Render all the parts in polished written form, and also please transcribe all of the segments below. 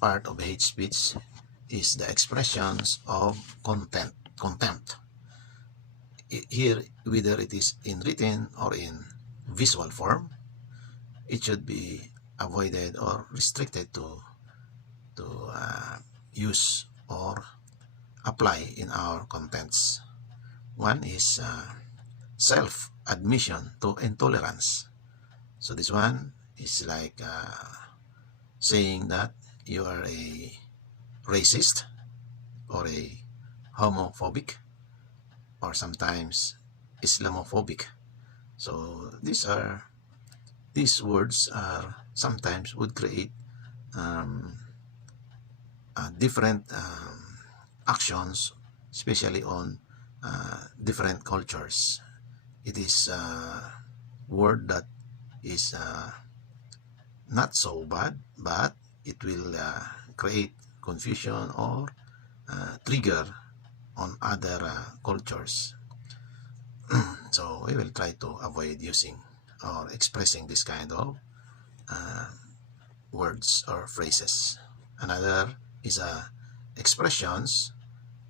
part of hate speech is the expressions of contempt. Here, whether it is in written or in visual form, it should be avoided or restricted to use or apply in our contents. One is self-admission to intolerance. So this one is like saying that you are a racist or a homophobic or sometimes Islamophobic. So these words are sometimes would create um, different actions, especially on different cultures. It is a word that is not so bad, but it will create confusion or trigger on other cultures. So we will try to avoid using or expressing this kind of uh, words or phrases. Another is expressions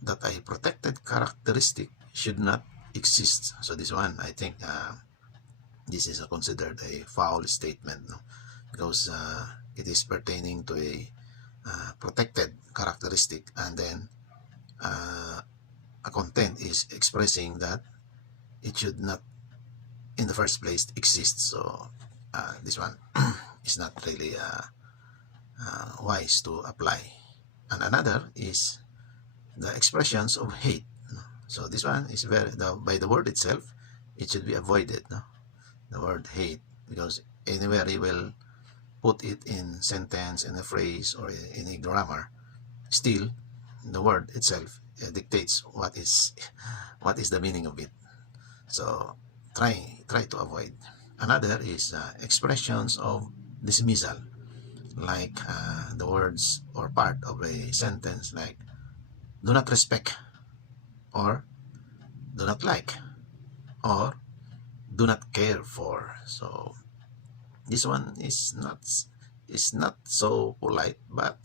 that a protected characteristic should not exist. So this one, I think, this is considered a foul statement, no? Because it is pertaining to a protected characteristic, and then a content is expressing that it should not, in the first place, exist. So this one is not really wise to apply. And another is the expressions of hate. No? So this one is by the word itself, it should be avoided. No? The word hate, because anywhere you will put it in sentence, in a phrase, or in a grammar, still the word itself dictates what is the meaning of it. So try to avoid. Another is expressions of dismissal, like the words or part of a sentence like do not respect, or do not like, or do not care for. So this one is not so polite, but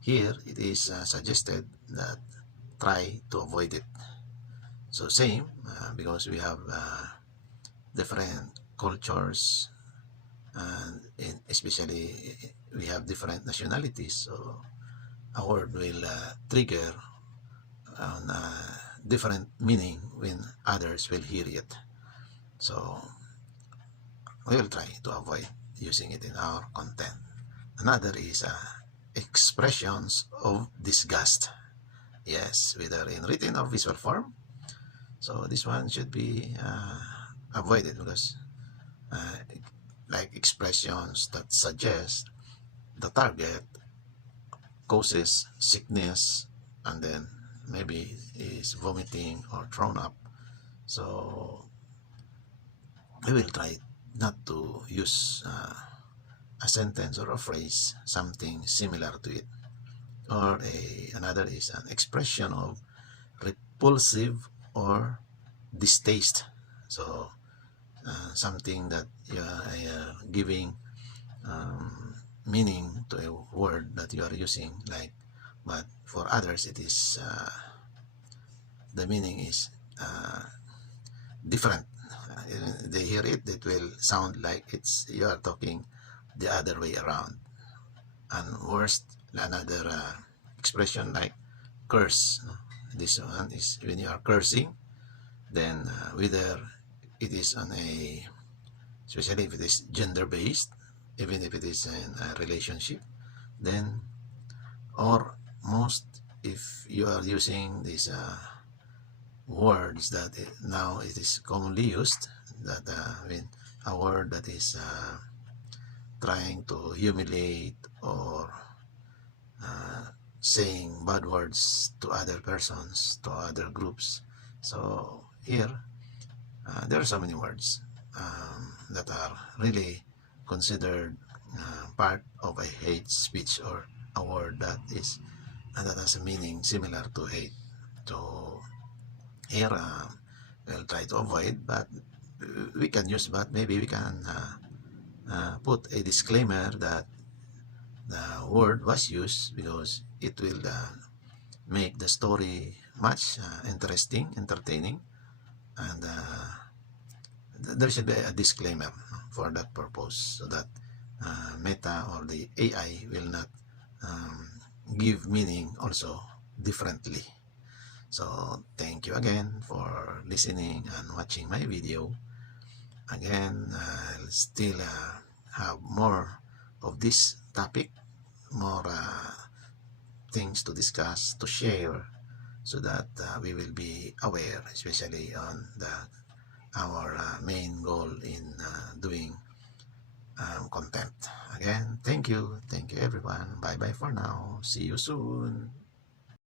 here it is suggested that try to avoid it. So same, because we have different cultures, and especially we have different nationalities, so a word will trigger on different meaning when others will hear it. So we will try to avoid using it in our content. Another is expressions of disgust. Yes, whether in written or visual form. So this one should be avoided, because like expressions that suggest the target causes sickness, and then maybe is vomiting or thrown up. So we will try not to use a sentence or a phrase something similar to it. Or another is an expression of repulsive or distaste. So something that you are giving meaning to a word that you are using, like, but for others it is the meaning is different. They hear it, it will sound like it's you are talking the other way around. And worst, another expression like curse. This one is when you are cursing, then whether it is on a, especially if it is gender based, even if it is in a relationship, then, or most, if you are using these words that now it is commonly used, that when a word that is trying to humiliate or saying bad words to other persons, to other groups. So here there are so many words that are really considered part of a hate speech, or a word that is that has a meaning similar to hate. So here we'll try to avoid, but we can use, but maybe we can put a disclaimer that the word was used because it will make the story much interesting, entertaining, and there should be a disclaimer for that purpose so that Meta or the AI will not um, give meaning also differently. So thank you again for listening and watching my video. Again, I'll still have more of this topic, more things to discuss, to share, so that we will be aware, especially on our main goal in doing content. Again, thank you everyone. Bye bye for now. See you soon.